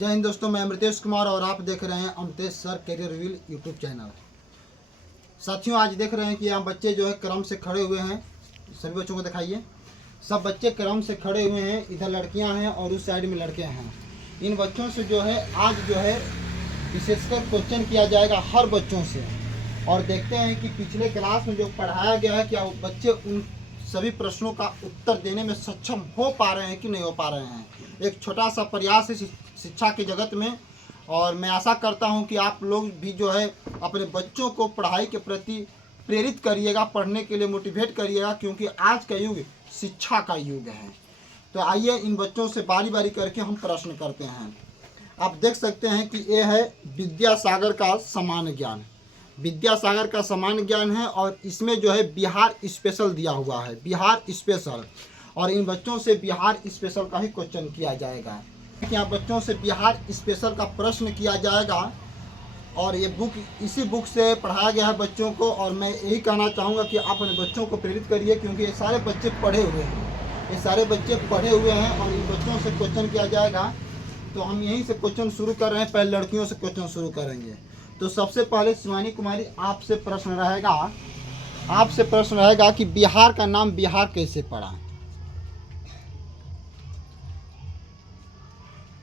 जय हिंद दोस्तों, मैं अमृतेश कुमार और आप देख रहे हैं Amritesh sir career wheel YouTube channel. साथियों, आज देख रहे हैं कि यहाँ बच्चे जो है क्रम से खड़े हुए हैं। सभी बच्चों को दिखाइए, सब बच्चे क्रम से खड़े हुए हैं। इधर लड़कियां हैं और उस साइड में लड़के हैं। इन बच्चों से जो है आज जो है विशेषकर क्वेश्चन किया जाएगा हर बच्चों से, और देखते हैं कि पिछले क्लास में जो पढ़ाया गया है क्या बच्चे उन सभी प्रश्नों का उत्तर देने में सक्षम हो पा रहे हैं कि नहीं हो पा रहे हैं। एक छोटा सा प्रयास है शिक्षा के जगत में, और मैं आशा करता हूं कि आप लोग भी जो है अपने बच्चों को पढ़ाई के प्रति प्रेरित करिएगा, पढ़ने के लिए मोटिवेट करिएगा, क्योंकि आज का युग शिक्षा का युग है। तो आइए इन बच्चों से बारी बारी करके हम प्रश्न करते हैं। आप देख सकते हैं कि ये है विद्यासागर का सामान्य ज्ञान। विद्यासागर का सामान्य ज्ञान है और इसमें जो है बिहार स्पेशल दिया हुआ है, बिहार स्पेशल। और इन बच्चों से बिहार स्पेशल का ही क्वेश्चन किया जाएगा। यहाँ बच्चों से बिहार स्पेशल का प्रश्न किया जाएगा, और ये बुक इसी बुक से पढ़ाया गया है बच्चों को। और मैं यही कहना चाहूँगा कि आप अपने बच्चों को प्रेरित करिए, क्योंकि ये सारे बच्चे पढ़े हुए हैं, ये सारे बच्चे पढ़े हुए हैं और इन बच्चों से क्वेश्चन किया जाएगा। तो हम यहीं से क्वेश्चन शुरू कर रहे हैं। पहले लड़कियों से क्वेश्चन शुरू करेंगे। तो सबसे पहले शिवानी कुमारी, आपसे प्रश्न रहेगा कि बिहार का नाम बिहार कैसे पड़ा।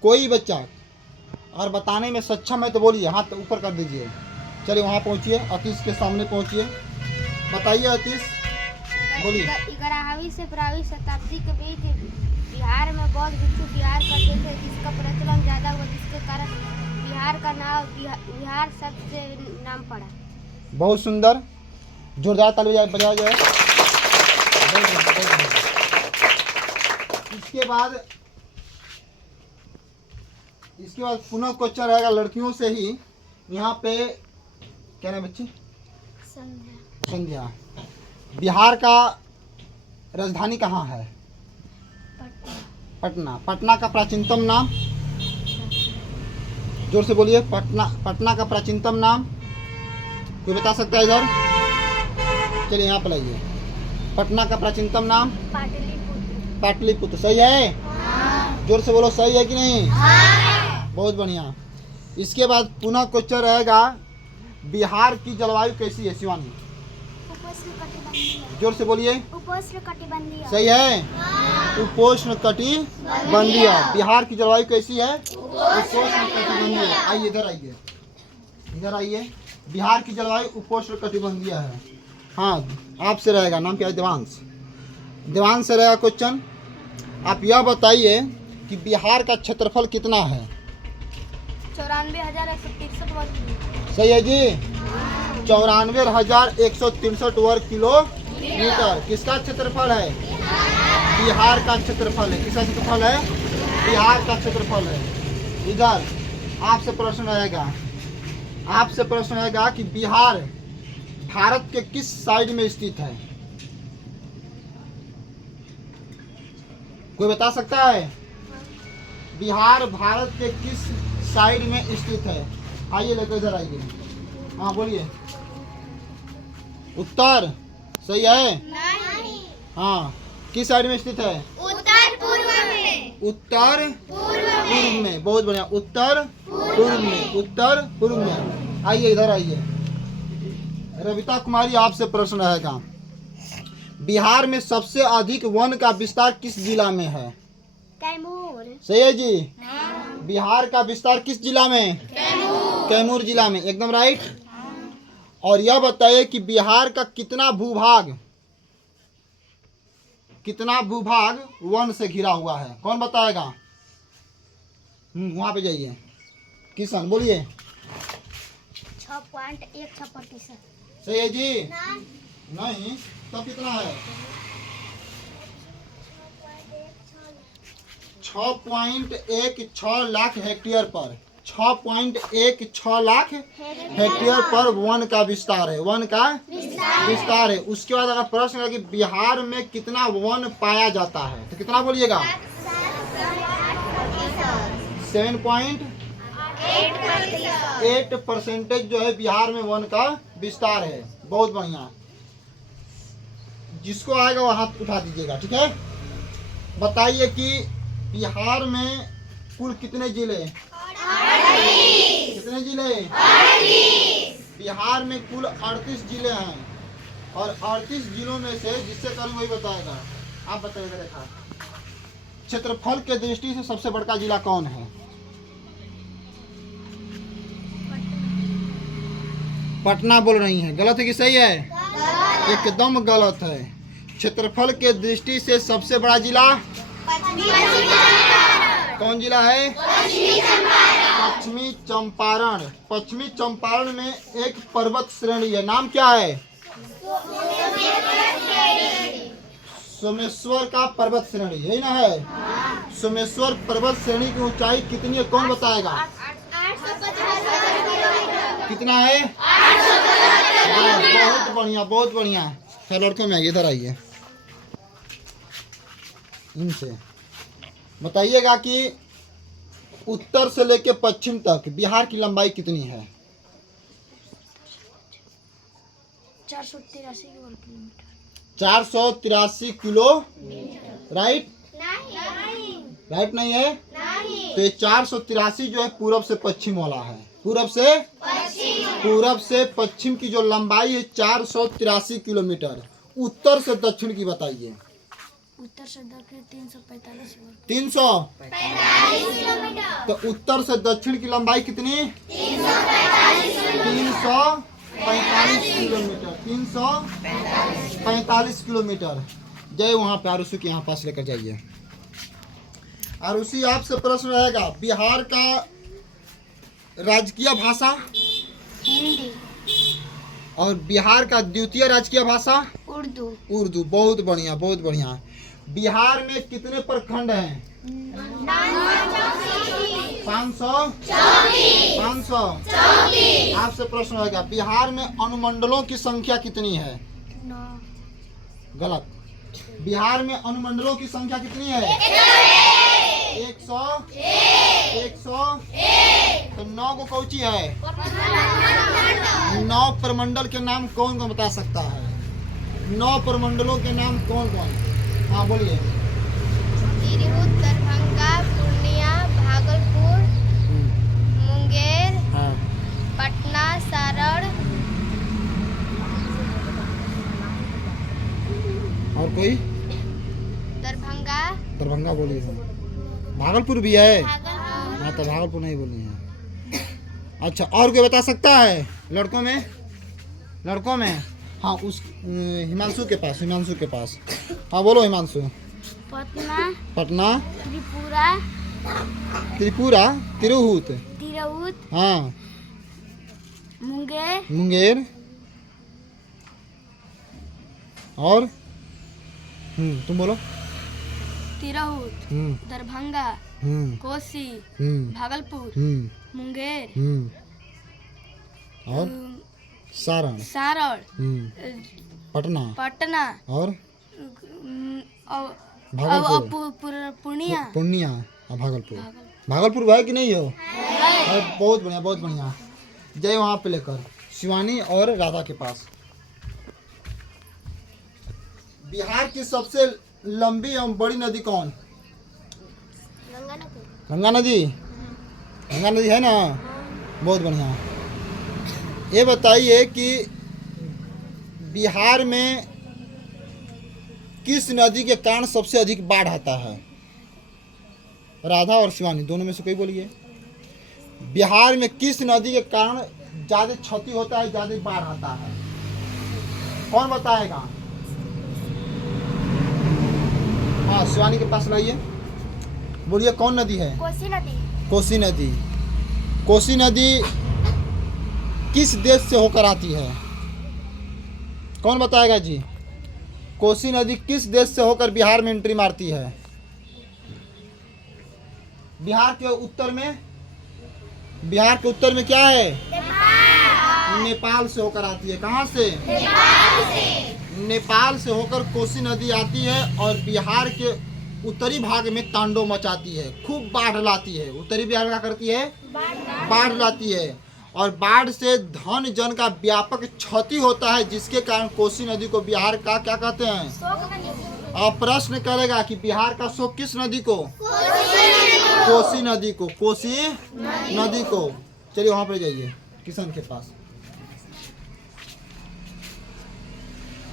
कोई बच्चा और बताने में सक्षम है तो बोलिए, हाथ ऊपर कर दीजिए। चलिए वहाँ पहुँचिए, अतीश के सामने पहुँचिए, बताइए अतीश, बोलिए। 11वीं से 12वीं शताब्दी के बीच बिहार में बौद्ध भिक्षु बिहार करते थे, जिसका प्रचलन ज़्यादा हुआ, जिसके कारण बिहार का नाम बिहार शब्द से नाम पड़ा। बहुत सुंदर, जोरदार ताली बजाया जाए। इसके बाद पुनः क्वेश्चन रहेगा लड़कियों से ही। यहाँ पे क्या नाम बच्ची? संध्या। बिहार का राजधानी कहाँ है? पटना। पटना का प्राचीनतम नाम? जोर से बोलिए। पटना का प्राचीनतम नाम कोई बता सकता है इधर? चलिए यहाँ पर लाइए। पटना का प्राचीनतम नाम? पाटलिपुत्र। सही है? हाँ। जोर से बोलो, सही है कि नहीं? हाँ। बहुत बढ़िया। इसके बाद पुनः क्वेश्चन रहेगा, बिहार की जलवायु कैसी है शिवानी? जोर से बोलिए। उपोष्णकटिबंधीय। सही है? हाँ। उपोष्णकटिबंधीय। बिहार की जलवायु कैसी है? उपोष्णकटिबंधीय। आइए इधर आइए, इधर आइए। बिहार की जलवायु उपोष्णकटिबंधीय है। हाँ, आपसे रहेगा, नाम क्या है? देवांश। देवांश से रहेगा क्वेश्चन। आप यह बताइए कि बिहार का क्षेत्रफल कितना है? 94,163 वर्ग किलोमीटर। सही है जी? 94,163 वर्ग किलोमीटर किसका क्षेत्रफल है? बिहार का क्षेत्रफल है। किसका क्षेत्रफल है? बिहार का क्षेत्रफल है। इधर आपसे प्रश्न रहेगा कि बिहार भारत के किस साइड में स्थित है? कोई बता सकता है? बिहार भारत के किस साइड में स्थित है? आइए लेकर इधर आइए। हाँ बोलिए। उत्तर। सही है? नहीं। हाँ, किस साइड में स्थित है? उत्तर पूर्व में। उत्तर पूर्व में। बहुत बढ़िया, उत्तर पूर्व में। उत्तर पूर्व में। आइए इधर आइए। रविता कुमारी, आपसे प्रश्न रहेगा, बिहार में सबसे अधिक वन का विस्तार किस जिला में है? कैमूर। सही है जी? हाँ। बिहार का विस्तार किस जिला में? कैमूर जिला में। एकदम राइट। हाँ। और यह बताइए कि बिहार का कितना भूभाग वन से घिरा हुआ है? कौन बताएगा? वहां पे जाइए। किशन बोलिए। 6.16%। सही है जी? नहीं, तब कितना है? 6.16 लाख हेक्टेयर पर। 6.16 लाख हेक्टेयर पर वन का विस्तार है। वन का विस्तार है। उसके बाद अगर प्रश्न है कि बिहार में कितना वन पाया जाता है तो कितना बोलिएगा? 7.8% जो है बिहार में वन का विस्तार है। बहुत बढ़िया। जिसको आएगा वो हाथ उठा दीजिएगा, ठीक है? बताइए कि बिहार में कुल कितने जिले? कितने जिले? बिहार में कुल 38 जिले हैं और 38 जिलों में से जिससे कल वही बताएगा। आप बताइएगा। रेखा, क्षेत्रफल के दृष्टि से सबसे बड़का जिला कौन है? पटना बोल रही हैं। गलत है कि सही है? एकदम गलत है। क्षेत्रफल के दृष्टि से सबसे बड़ा जिला कौन जिला है? पश्चिमी चंपारण। पश्चिमी चंपारण में एक पर्वत श्रेणी है, नाम क्या है? सोमेश्वर का पर्वत श्रेणी, यही ना है? सोमेश्वर पर्वत श्रेणी की ऊंचाई कितनी है, कौन बताएगा? कितना है? बहुत बढ़िया, बहुत बढ़िया। चलो लड़कों में इधर आइए, इनसे बताइएगा कि उत्तर से लेकर पश्चिम तक बिहार की लंबाई कितनी है? 483 किलो। राइट? राइट नहीं है? तो ये 483 जो है पूरब से पश्चिम वाला है। पूरब से पश्चिम की जो लंबाई है 483 किलोमीटर। उत्तर से दक्षिण की बताइए। उत्तर से दक्षिण 345 किलोमीटर। तो उत्तर से दक्षिण की लंबाई कितनी? 345 किलोमीटर। 345 किलोमीटर। जय, वहाँ पे आरुषि के यहाँ पास लेकर जाइए। आरुषि, आपसे प्रश्न रहेगा, बिहार का राजकीय भाषा? हिंदी। और बिहार का द्वितीय राजकीय भाषा? उर्दू। उर्दू। बहुत बढ़िया, बहुत बढ़िया। बिहार में कितने प्रखंड हैं? 500। आपसे प्रश्न रहेगा, बिहार में अनुमंडलों की संख्या कितनी है? 9। गलत। बिहार में अनुमंडलों की संख्या कितनी है? 100। तो 9 को कौची है? 9 प्रमंडल के नाम कौन कौन बता सकता है? 9 प्रमंडलों के नाम कौन कौन? हाँ बोलिए। तिरहुत, दरभंगा, पूर्णिया, भागलपुर, मुंगेर, हाँ। पटना, सारण। और कोई? दरभंगा बोलिए। भागलपुर भी है? हाँ, तो भागलपुर नहीं बोली है। अच्छा, और कोई बता सकता है लड़कों में? हाँ, उस हिमांशु के पास। हाँ बोलो हिमांशु। पटना, तिरहुत, हाँ, मुंगेर, और तुम बोलो। तिरहुत, दरभंगा, कोसी, भागलपुर, मुंगेर, और सारण, पटना, और पूर्णिया, और भागलपुर भाई कि नहीं हो? बहुत बढ़िया, बहुत बढ़िया। जय, वहाँ पे लेकर शिवानी और राधा के पास। बिहार की सबसे लंबी एवं बड़ी नदी कौन? गंगा नदी है ना? बहुत बढ़िया। ये बताइए कि बिहार में किस नदी के कारण सबसे अधिक बाढ़ आता है? राधा और शिवानी दोनों में से कोई बोलिए। बिहार में किस नदी के कारण ज्यादा क्षति होता है, ज्यादा बाढ़ आता है? कौन बताएगा? हाँ, शिवानी के पास लाइए, बोलिए कौन नदी है? कोसी नदी किस देश से होकर आती है? कौन बताएगा जी? कोसी नदी किस देश से होकर बिहार में एंट्री मारती है? बिहार के उत्तर में क्या है? नेपाल से होकर आती है। कहाँ से? नेपाल से होकर कोसी नदी आती है और बिहार के उत्तरी भाग में तांडव मचाती है, खूब बाढ़ लाती है। उत्तरी बिहार में क्या करती है? बाढ़ लाती है, और बाढ़ से धन जन का व्यापक क्षति होता है, जिसके कारण कोसी नदी को बिहार का क्या कहते हैं? अब प्रश्न करेगा कि बिहार का शोक किस नदी को? कोसी नदी को। कोसी नदी को। चलिए वहां पर जाइए किशन के पास।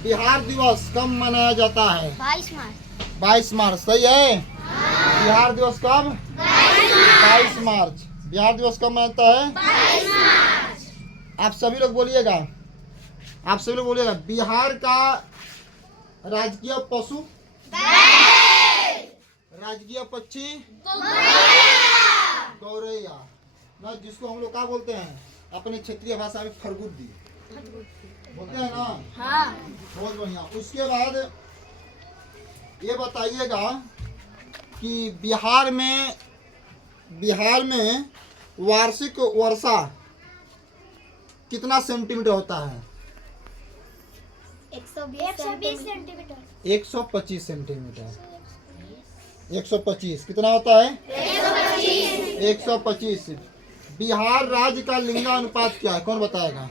बिहार दिवस कब मनाया जाता है? 22 मार्च। 22 मार्च। सही है। बिहार दिवस कब? 22 मार्च। बिहार दिवस कब मनाता है? 22 मार्च। आप सभी लोग बोलिएगा, आप सभी लोग बोलिएगा, बिहार का राजकीय पशु? राजकीय पक्षी? गौरैया। ना, जिसको हम लोग क्या बोलते हैं अपने क्षेत्रीय भाषा में? खरगुद्दी बोलते हैं ना। हाँ। बहुत बढ़िया। उसके बाद ये बताइएगा कि बिहार में वार्षिक वर्षा कितना सेंटीमीटर होता है? 120 सेंटीमीटर। 125 सेंटीमीटर। 125 कितना होता है? 125। बिहार राज्य का लिंगानुपात क्या है? कौन बताएगा?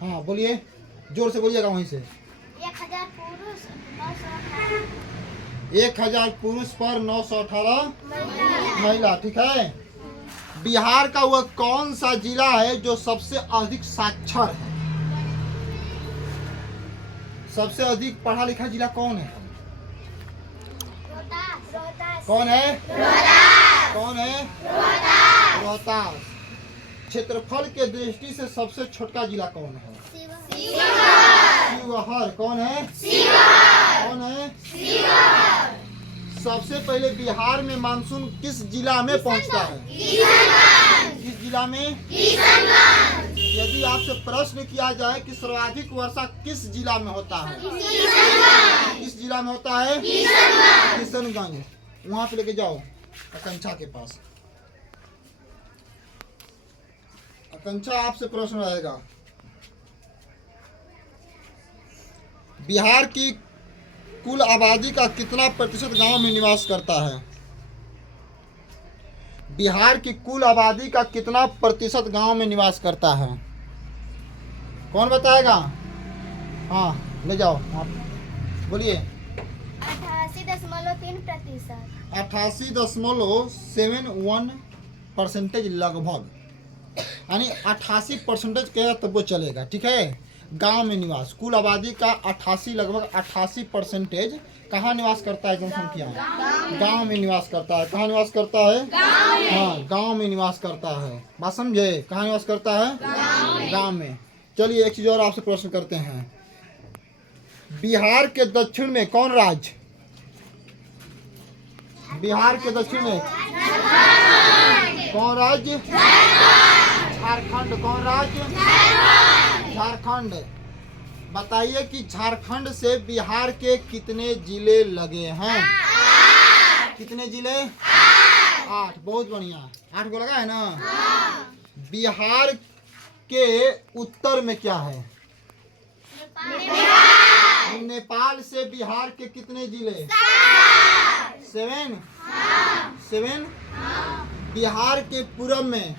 हाँ बोलिए, जोर से बोलिएगा वहीं से। 1000 पुरुष 918 1000 पुरुष पर 918 महिला। ठीक है। बिहार का वह कौन सा जिला है जो सबसे अधिक साक्षर है? सबसे अधिक पढ़ा लिखा जिला कौन है? रोहतास। कौन है? कौन है? रोहतास। क्षेत्रफल के दृष्टि से सबसे छोटा जिला कौन है? शिवहर। कौन है? कौन है? सबसे पहले बिहार में मानसून किस जिला में पहुंचता है? किस जिला में? यदि आपसे प्रश्न किया जाए कि सर्वाधिक वर्षा किस जिला में होता है? किस जिला में होता है? किशनगंज। वहां पे लेके जाओ आकांक्षा के पास। आकांक्षा, आपसे प्रश्न रहेगा, बिहार की कुल आबादी का कितना प्रतिशत गांव में निवास करता है? बिहार की कुल आबादी का कितना प्रतिशत गांव में निवास करता है? कौन बताएगा? हाँ ले जाओ आप बोलिए। 88.3%। 88.71% लगभग, यानी 88% कहेगा तब वो चलेगा। ठीक है। गांव में निवास, कुल आबादी का 88 लगभग 88% कहाँ निवास करता है? जनसंख्या गांव में निवास करता है। कहाँ निवास करता है? हाँ, गांव में निवास करता है। बात समझे? कहाँ निवास करता है? गांव में। चलिए एक चीज और आपसे प्रश्न करते हैं, बिहार के दक्षिण में कौन राज्य? बिहार के दक्षिण में कौन राज्य? झारखंड। कौन राज्य? झारखंड। बताइए कि झारखंड से बिहार के कितने जिले लगे हैं? कितने जिले? 8। बहुत बढ़िया, 8 को लगा है ना। बिहार के उत्तर में क्या है? नेपाल से बिहार के कितने जिले? 7। बिहार के पूर्व में,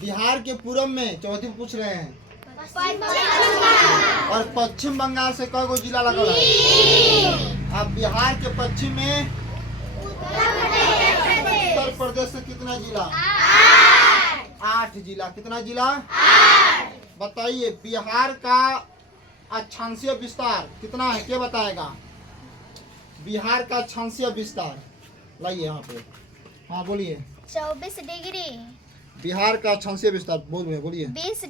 बिहार के पूर्व में चौथी पूछ रहे हैं, और पश्चिम बंगाल से कई गो जिला लगा है? अब बिहार के पश्चिम में उत्तर प्रदेश से कितना जिला? 8 जिला। कितना जिला? बताइए बिहार का अक्षांशीय विस्तार कितना है? क्या बताएगा? बिहार का अक्षांशीय विस्तार लाइए यहाँ पे। हाँ बोलिए। 24 डिग्री। बिहार का अक्षांशीय विस्तार बोलिए। 20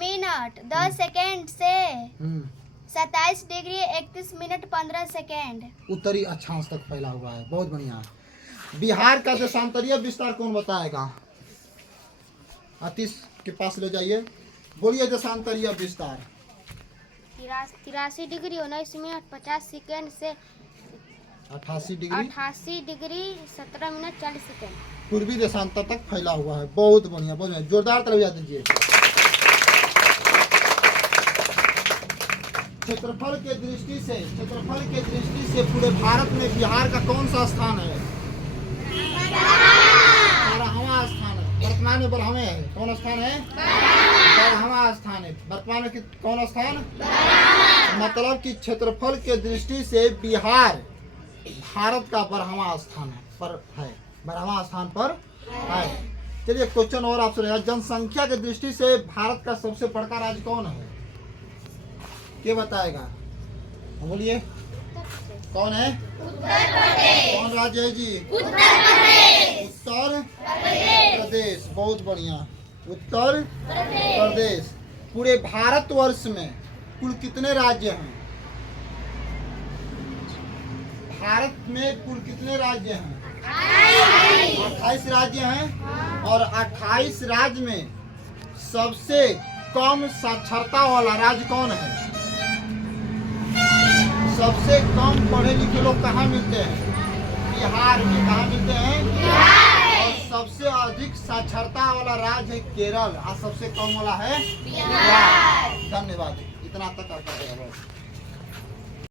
मिनट 10 सेकेंड से 27 डिग्री 31 मिनट 15 सेकेंड उत्तरी अक्षांश तक फैला हुआ है। बहुत बढ़िया। बिहार का देशांतरीय विस्तार कौन बताएगा? आतिश के पास ले जाइए, बोलिए देशांतरीय विस्तार। 83 डिग्री 19 मिनट 50 सेकेंड से 88 डिग्री 17 मिनट 40 सेकेंड पूर्वी देशांतर तक फैला हुआ है। बहुत बढ़िया, बहुत बढ़िया। जोरदार तालियां दीजिए। क्षेत्रफल के दृष्टि से पूरे भारत में बिहार का कौन सा स्थान है? 12वां स्थान है। वर्तमान में बरहमे है। कौन स्थान है? बरहमा स्थान है। वर्तमान में कौन स्थान? मतलब कि क्षेत्रफल के दृष्टि से बिहार भारत का बरहमा स्थान है पर है, बरहमा स्थान पर है। चलिए क्वेश्चन और आपसे रहेगा, जनसंख्या की दृष्टि से भारत का सबसे बड़ा राज्य कौन है? क्या बताएगा? बोलिए कौन है? कौन राज्य है जी? उत्तर प्रदेश। बहुत बढ़िया, उत्तर प्रदेश। पूरे भारतवर्ष में कुल कितने राज्य हैं? भारत में कुल कितने राज्य हैं? 28 राज्य हैं। और 28 राज्य में सबसे कम साक्षरता वाला राज्य कौन है? सबसे कम पढ़े लिखे लोग कहाँ मिलते हैं? बिहार में। कहाँ मिलते हैं? और सबसे अधिक साक्षरता वाला राज्य है केरल और सबसे कम वाला है बिहार। धन्यवाद, इतना तक आपका।